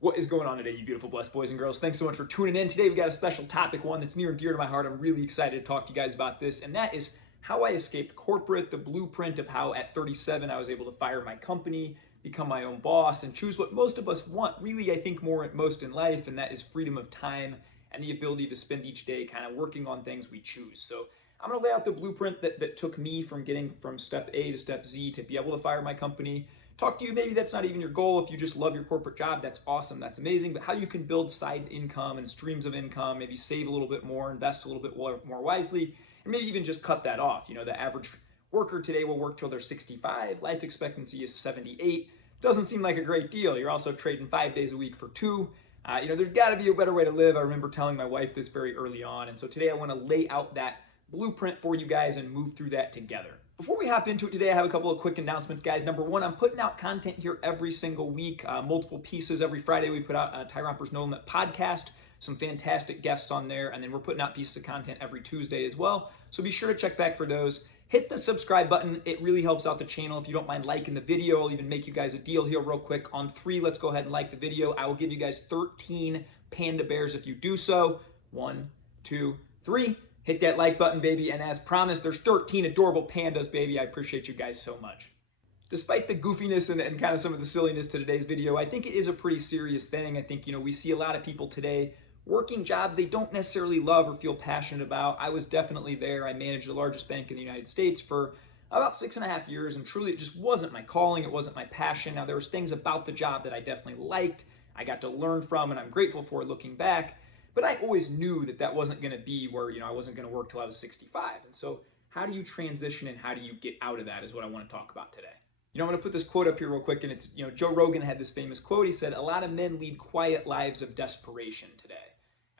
What is going on today, you beautiful, blessed boys and girls? Thanks so much for tuning in. Today, we got a special topic, one that's near and dear to my heart. I'm really excited to talk to you guys about this, and that is how I escaped corporate, the blueprint of how at 37 I was able to fire my company, become my own boss, and choose what most of us want, really, I think, more most in life, and that is freedom of time and the ability to spend each day kind of working on things we choose. So I'm going to lay out the blueprint that took me from getting from step A to step Z to be able to fire my company. Talk to you, maybe that's not even your goal. If you just love your corporate job, that's awesome, that's amazing. But how you can build side income and streams of income, maybe save a little bit more, invest a little bit more wisely, and maybe even just cut that off. You know, the average worker today will work till they're 65. Life expectancy is 78. Doesn't seem like a great deal. You're also trading 5 days a week for two. There's got to be a better way to live. I remember telling my wife this very early on. And so today I want to lay out that blueprint for you guys and move through that together. Before we hop into it today, I have a couple of quick announcements, guys. Number one, I'm putting out content here every single week, multiple pieces. Every Friday, we put out a Ty Rompers No Limit podcast, some fantastic guests on there, and then we're putting out pieces of content every Tuesday as well. So be sure to check back for those. Hit the subscribe button. It really helps out the channel. If you don't mind liking the video, I'll even make you guys a deal here real quick. On 3, let's go ahead and like the video. I will give you guys 13 panda bears if you do so. 1, 2, 3. Hit that like button, baby, and as promised, there's 13 adorable pandas, baby. I appreciate you guys so much. Despite the goofiness and kind of some of the silliness to today's video, I think it is a pretty serious thing. I think, we see a lot of people today working jobs they don't necessarily love or feel passionate about. I was definitely there. I managed the largest bank in the United States for about 6.5 years, and truly it just wasn't my calling. It wasn't my passion. Now, there was things about the job that I definitely liked. I got to learn from, and I'm grateful for looking back. But I always knew that wasn't going to be where, I wasn't going to work till I was 65. And so how do you transition and how do you get out of that is what I want to talk about today. I'm going to put this quote up here real quick. And it's, Joe Rogan had this famous quote. He said, "A lot of men lead quiet lives of desperation today."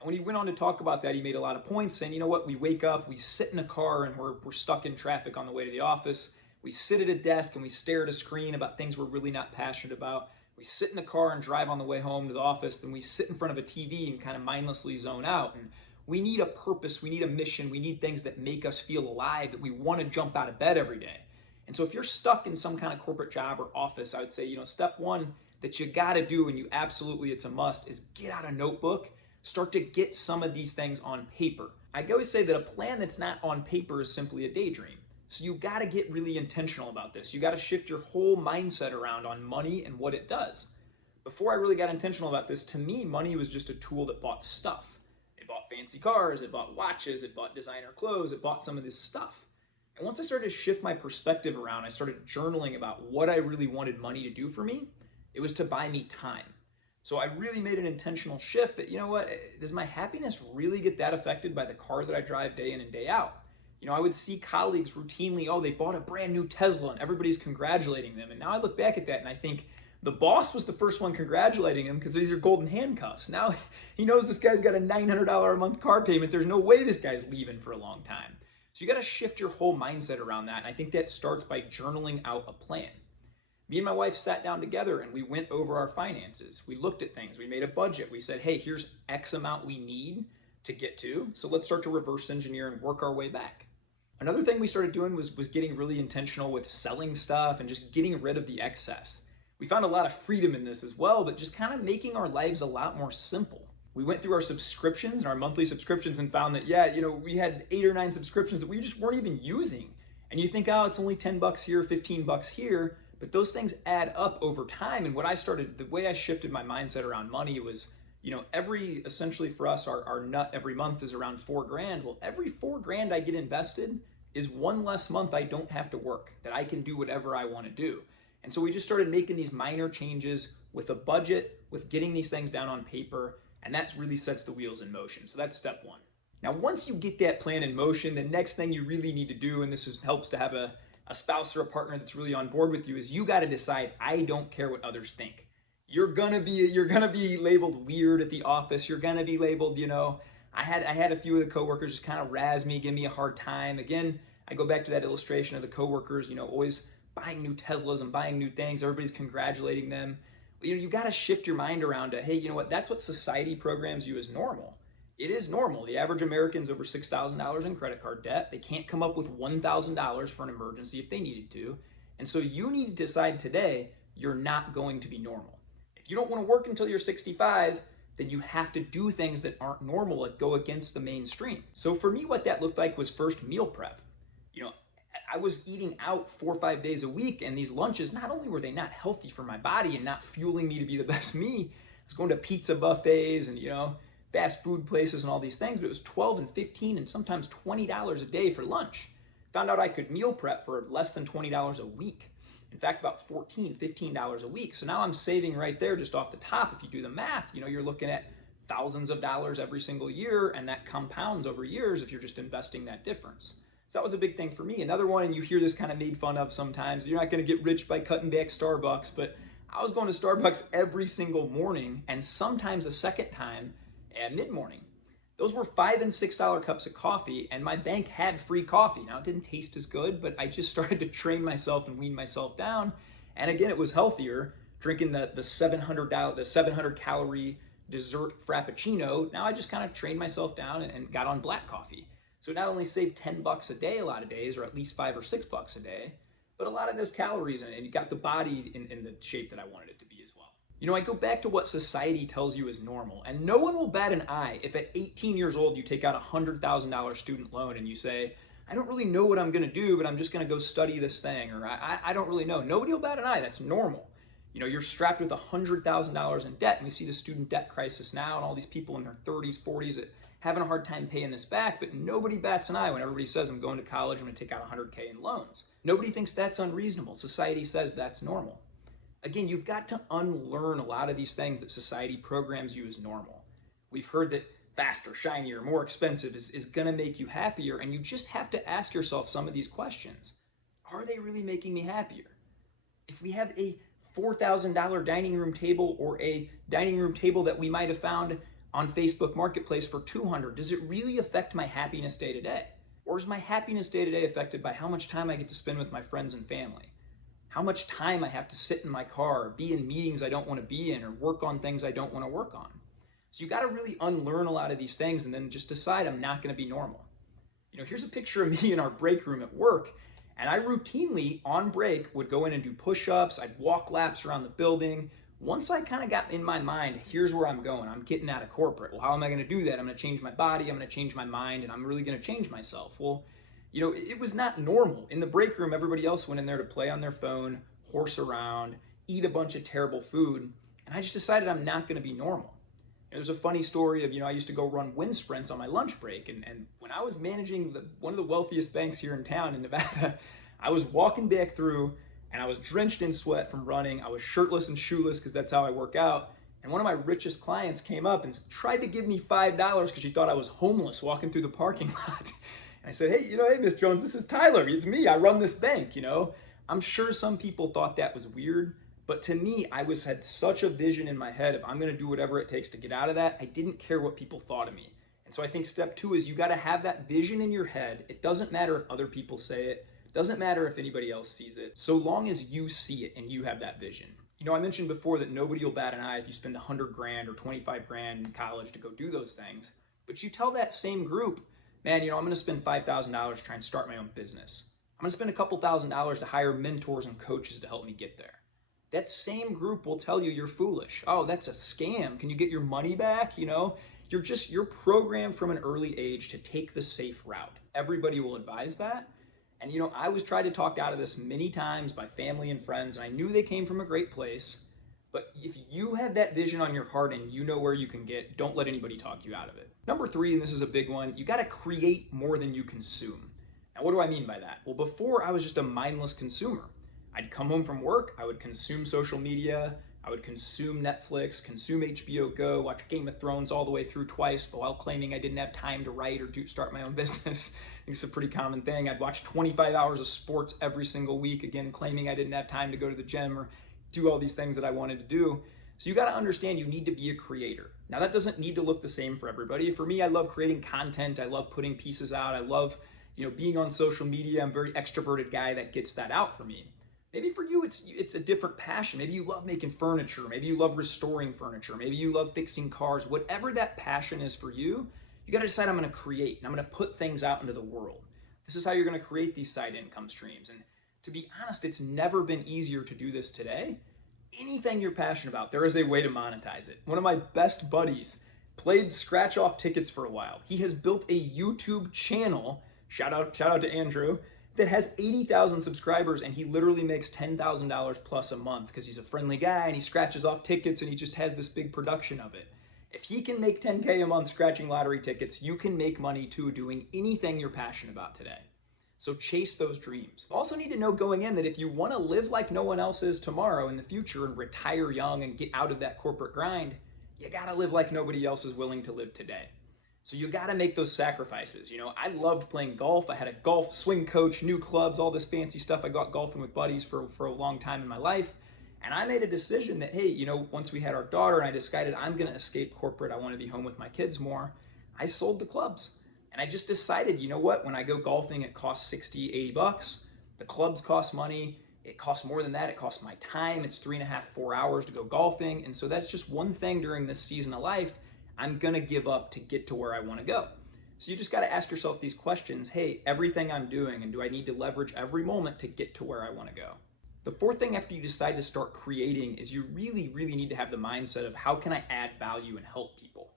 And when he went on to talk about that, he made a lot of points saying, you know what, we wake up, we sit in a car and we're stuck in traffic on the way to the office. We sit at a desk and we stare at a screen about things we're really not passionate about. We sit in the car and drive on the way home to the office, then we sit in front of a TV and kind of mindlessly zone out. And we need a purpose, we need a mission, we need things that make us feel alive, that we want to jump out of bed every day. And so if you're stuck in some kind of corporate job or office, I would say, step one that you got to do, and it's a must, is get out a notebook, start to get some of these things on paper. I always say that a plan that's not on paper is simply a daydream. So you got to get really intentional about this. You got to shift your whole mindset around on money and what it does. Before I really got intentional about this, to me, money was just a tool that bought stuff. It bought fancy cars, it bought watches, it bought designer clothes, it bought some of this stuff. And once I started to shift my perspective around, I started journaling about what I really wanted money to do for me. It was to buy me time. So I really made an intentional shift that, does my happiness really get that affected by the car that I drive day in and day out? I would see colleagues routinely, they bought a brand new Tesla and everybody's congratulating them. And now I look back at that and I think the boss was the first one congratulating him because these are golden handcuffs. Now he knows this guy's got a $900 a month car payment. There's no way this guy's leaving for a long time. So you got to shift your whole mindset around that. And I think that starts by journaling out a plan. Me and my wife sat down together and we went over our finances. We looked at things. We made a budget. We said, hey, here's X amount we need to get to. So let's start to reverse engineer and work our way back. Another thing we started doing was getting really intentional with selling stuff and just getting rid of the excess. We found a lot of freedom in this as well, but just kind of making our lives a lot more simple. We went through our subscriptions and our monthly subscriptions and found that, we had 8 or 9 subscriptions that we just weren't even using. And you think, it's only $10 here, $15 here, but those things add up over time. And the way I shifted my mindset around money was, essentially for us, our nut every month is around $4,000. Well, every $4,000 I get invested is one less month I don't have to work, that I can do whatever I want to do. And so we just started making these minor changes with a budget, with getting these things down on paper, and that really sets the wheels in motion. So that's step one. Now, once you get that plan in motion, the next thing you really need to do, and helps to have a spouse or a partner that's really on board with you, is you got to decide, I don't care what others think. You're gonna be labeled weird at the office. You're gonna be labeled, I had a few of the coworkers just kind of razz me, give me a hard time. Again, I go back to that illustration of the coworkers, always buying new Teslas and buying new things. Everybody's congratulating them. You got to shift your mind around to, hey, that's what society programs you as normal. It is normal. The average American's over $6,000 in credit card debt. They can't come up with $1,000 for an emergency if they needed to. And so you need to decide today, you're not going to be normal. If you don't want to work until you're 65, then you have to do things that aren't normal, that go against the mainstream. So for me, what that looked like was first meal prep. You know, I was eating out 4 or 5 days a week, and these lunches, not only were they not healthy for my body and not fueling me to be the best me, I was going to pizza buffets and, fast food places and all these things, but it was $12 and $15 and sometimes $20 a day for lunch. Found out I could meal prep for less than $20 a week. In fact, about $14, $15 a week. So now I'm saving right there just off the top. If you do the math, you're looking at thousands of dollars every single year, and that compounds over years if you're just investing that difference. So that was a big thing for me. Another one, and you hear this kind of made fun of sometimes, you're not going to get rich by cutting back Starbucks, but I was going to Starbucks every single morning and sometimes a second time at mid-morning. Those were $5 and $6 cups of coffee, and my bank had free coffee. Now, it didn't taste as good, but I just started to train myself and wean myself down. And again, it was healthier, drinking the 700 calorie dessert frappuccino. Now I just kind of trained myself down and got on black coffee. So it not only saved $10 a day a lot of days, or at least $5 or $6 a day, but a lot of those calories, and you got the body in the shape that I wanted it to be as well. I go back to what society tells you is normal, and no one will bat an eye if at 18 years old you take out a $100,000 student loan and you say, I don't really know what I'm going to do, but I'm just going to go study this thing, or I don't really know. Nobody will bat an eye. That's normal. You're strapped with $100,000 in debt, and we see the student debt crisis now, and all these people in their 30s, 40s that having a hard time paying this back, but nobody bats an eye when everybody says, I'm going to college, I'm going to take out $100K in loans. Nobody thinks that's unreasonable. Society says that's normal. Again, you've got to unlearn a lot of these things that society programs you as normal. We've heard that faster, shinier, more expensive is going to make you happier, and you just have to ask yourself some of these questions. Are they really making me happier? If we have a $4,000 dining room table, or a dining room table that we might have found on Facebook Marketplace for $200, does it really affect my happiness day to day? Or is my happiness day to day affected by how much time I get to spend with my friends and family? How much time I have to sit in my car, or be in meetings I don't want to be in, or work on things I don't want to work on? So you got to really unlearn a lot of these things and then just decide I'm not going to be normal. Here's a picture of me in our break room at work, and I routinely on break would go in and do push-ups. I'd walk laps around the building. Once I kind of got in my mind, here's where I'm going. I'm getting out of corporate. Well, how am I going to do that? I'm going to change my body. I'm going to change my mind, and I'm really going to change myself. Well, it was not normal. In the break room, everybody else went in there to play on their phone, horse around, eat a bunch of terrible food, and I just decided I'm not going to be normal. There's a funny story of, I used to go run wind sprints on my lunch break, and when I was managing one of the wealthiest banks here in town in Nevada, I was walking back through, and I was drenched in sweat from running. I was shirtless and shoeless because that's how I work out. And one of my richest clients came up and tried to give me $5 because she thought I was homeless walking through the parking lot. And I said, hey, Miss Jones, this is Tyler. It's me. I run this bank, I'm sure some people thought that was weird, but to me, I had such a vision in my head of I'm going to do whatever it takes to get out of that. I didn't care what people thought of me. And so I think step 2 is you got to have that vision in your head. It doesn't matter if other people say it. Doesn't matter if anybody else sees it, so long as you see it and you have that vision. I mentioned before that nobody will bat an eye if you spend $100,000 or $25,000 in college to go do those things. But you tell that same group, man, I'm going to spend $5,000 to try and start my own business. I'm going to spend a couple $1,000s to hire mentors and coaches to help me get there. That same group will tell you you're foolish. Oh, that's a scam. Can you get your money back? You're programmed from an early age to take the safe route. Everybody will advise that. And I was tried to talk out of this many times by family and friends, and I knew they came from a great place. But if you have that vision on your heart and you know where you can get, don't let anybody talk you out of it. Number 3, and this is a big one, you got to create more than you consume. Now, what do I mean by that? Well, before I was just a mindless consumer. I'd come home from work, I would consume social media, I would consume Netflix, consume HBO Go, watch Game of Thrones all the way through twice, but while claiming I didn't have time to write or start my own business. I think it's a pretty common thing. I'd watch 25 hours of sports every single week, again, claiming I didn't have time to go to the gym or do all these things that I wanted to do. So you got to understand you need to be a creator. Now, that doesn't need to look the same for everybody. For me, I love creating content. I love putting pieces out. I love, being on social media. I'm a very extroverted guy that gets that out for me. Maybe for you, it's a different passion. Maybe you love making furniture. Maybe you love restoring furniture. Maybe you love fixing cars. Whatever that passion is for you, you got to decide I'm going to create and I'm going to put things out into the world. This is how you're going to create these side income streams. And to be honest, it's never been easier to do this today. anything you're passionate about, there is a way to monetize it. One of my best buddies played scratch off tickets for a while. He has built a YouTube channel, shout out to Andrew, that has 80,000 subscribers, and he literally makes $10,000 plus a month because he's a friendly guy and he scratches off tickets and he just has this big production of it. If he can make 10K a month scratching lottery tickets, you can make money too doing anything you're passionate about today. So chase those dreams. You also need to know going in that if you want to live like no one else is tomorrow in the future and retire young and get out of that corporate grind, you got to live like nobody else is willing to live today. So you got to make those sacrifices. I loved playing golf. I had a golf swing coach, new clubs, all this fancy stuff. I got golfing with buddies for a long time in my life. And I made a decision that, hey, once we had our daughter and I decided I'm going to escape corporate, I want to be home with my kids more, I sold the clubs. And I just decided, you know what, when I go golfing, it costs 60, 80 bucks. The clubs cost money. It costs more than that. It costs my time. It's 3.5, 4 hours to go golfing. And so that's just one thing during this season of life I'm going to give up to get to where I want to go. So you just got to ask yourself these questions. Hey, everything I'm doing, and do I need to leverage every moment to get to where I want to go? The fourth thing after you decide to start creating is you really, really need to have the mindset of how can I add value and help people?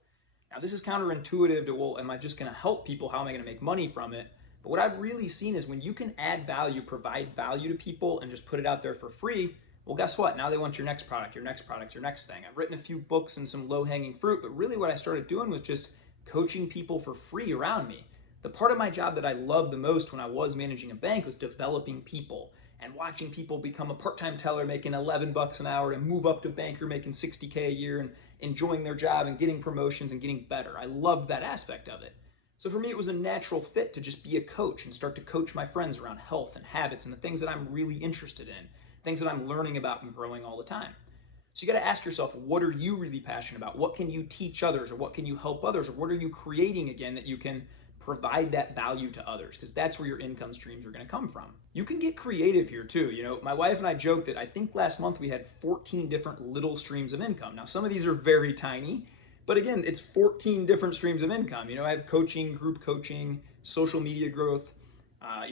Now, this is counterintuitive to, well, am I just going to help people? How am I going to make money from it? But what I've really seen is when you can add value, provide value to people, and just put it out there for free, well, guess what? Now they want your next product, your next product, your next thing. I've written a few books and some low-hanging fruit, but really what I started doing was just coaching people for free around me. The part of my job that I loved the most when I was managing a bank was developing people and watching people become a part-time teller making 11 bucks an hour and move up to banker making 60K a year and enjoying their job and getting promotions and getting better. I loved that aspect of it. So for me, it was a natural fit to just be a coach and start to coach my friends around health and habits and the things that I'm really interested in, things that I'm learning about and growing all the time. So you got to ask yourself, what are you really passionate about? What can you teach others, or what can you help others, or what are you creating again that you can provide that value to others? Because that's where your income streams are going to come from. You can get creative here too. My wife and I joked that I think last month we had 14 different little streams of income. Now, some of these are very tiny, but again, it's 14 different streams of income. I have coaching, group coaching, social media growth.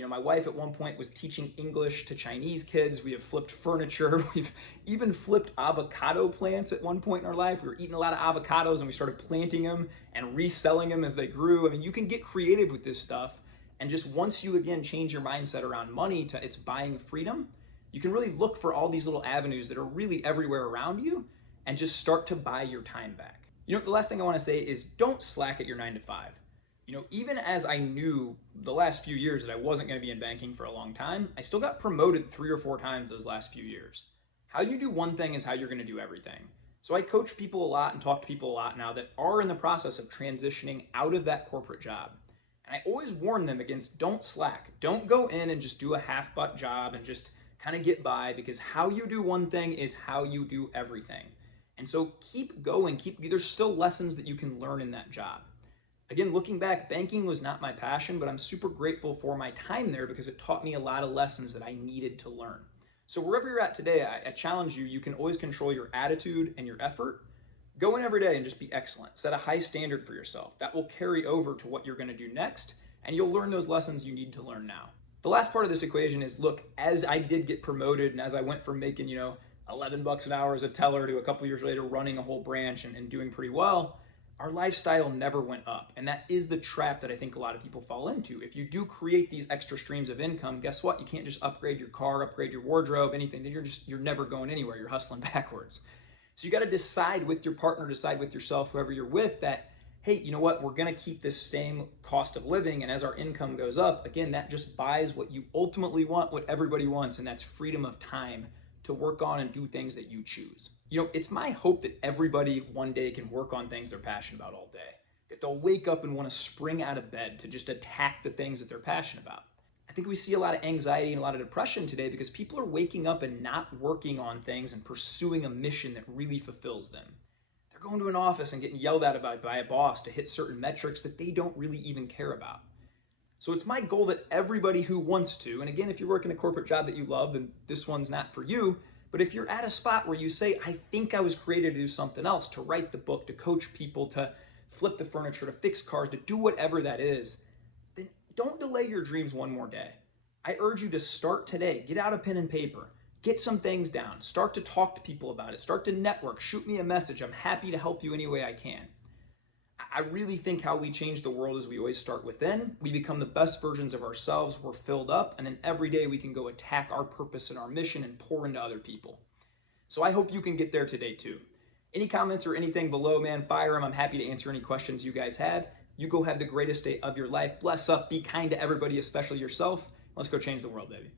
My wife at one point was teaching English to Chinese kids. We have flipped furniture. We've even flipped avocado plants at one point in our life. We were eating a lot of avocados and we started planting them and reselling them as they grew. You can get creative with this stuff. And just once you, again, change your mindset around money to it's buying freedom, you can really look for all these little avenues that are really everywhere around you and just start to buy your time back. The last thing I want to say is don't slack at your 9 to 5. Even as I knew the last few years that I wasn't going to be in banking for a long time, I still got promoted 3 or 4 times those last few years. How you do one thing is how you're going to do everything. So I coach people a lot and talk to people a lot now that are in the process of transitioning out of that corporate job. And I always warn them against don't slack. Don't go in and just do a half-butt job and just kind of get by, because how you do one thing is how you do everything. And so keep going. There's still lessons that you can learn in that job. Again, looking back, banking was not my passion, but I'm super grateful for my time there because it taught me a lot of lessons that I needed to learn. So wherever you're at today, I challenge you, you can always control your attitude and your effort. Go in every day and just be excellent. Set a high standard for yourself. That will carry over to what you're going to do next, and you'll learn those lessons you need to learn now. The last part of this equation is, look, as I did get promoted and as I went from making, 11 bucks an hour as a teller to a couple years later running a whole branch and doing pretty well, our lifestyle never went up. And that is the trap that I think a lot of people fall into. If you do create these extra streams of income, guess what? You can't just upgrade your car, upgrade your wardrobe, anything. Then you're never going anywhere. You're hustling backwards. So you got to decide with your partner, decide with yourself, whoever you're with, that, hey, you know what? We're going to keep this same cost of living. And as our income goes up, again, that just buys what you ultimately want, what everybody wants. And that's freedom of time to work on and do things that you choose. It's my hope that everybody one day can work on things they're passionate about all day, that they'll wake up and want to spring out of bed to just attack the things that they're passionate about. I think we see a lot of anxiety and a lot of depression today because people are waking up and not working on things and pursuing a mission that really fulfills them. They're going to an office and getting yelled at by a boss to hit certain metrics that they don't really even care about. So it's my goal that everybody who wants to, and again, if you're working a corporate job that you love, then this one's not for you. But if you're at a spot where you say, I think I was created to do something else, to write the book, to coach people, to flip the furniture, to fix cars, to do whatever that is, then don't delay your dreams one more day. I urge you to start today. Get out a pen and paper. get some things down. Start to talk to people about it. Start to network. Shoot me a message. I'm happy to help you any way I can. I really think how we change the world is we always start within. We become the best versions of ourselves. We're filled up. And then every day we can go attack our purpose and our mission and pour into other people. So I hope you can get there today too. Any comments or anything below, man, fire them. I'm happy to answer any questions you guys have. You go have the greatest day of your life. Bless up. Be kind to everybody, especially yourself. Let's go change the world, baby.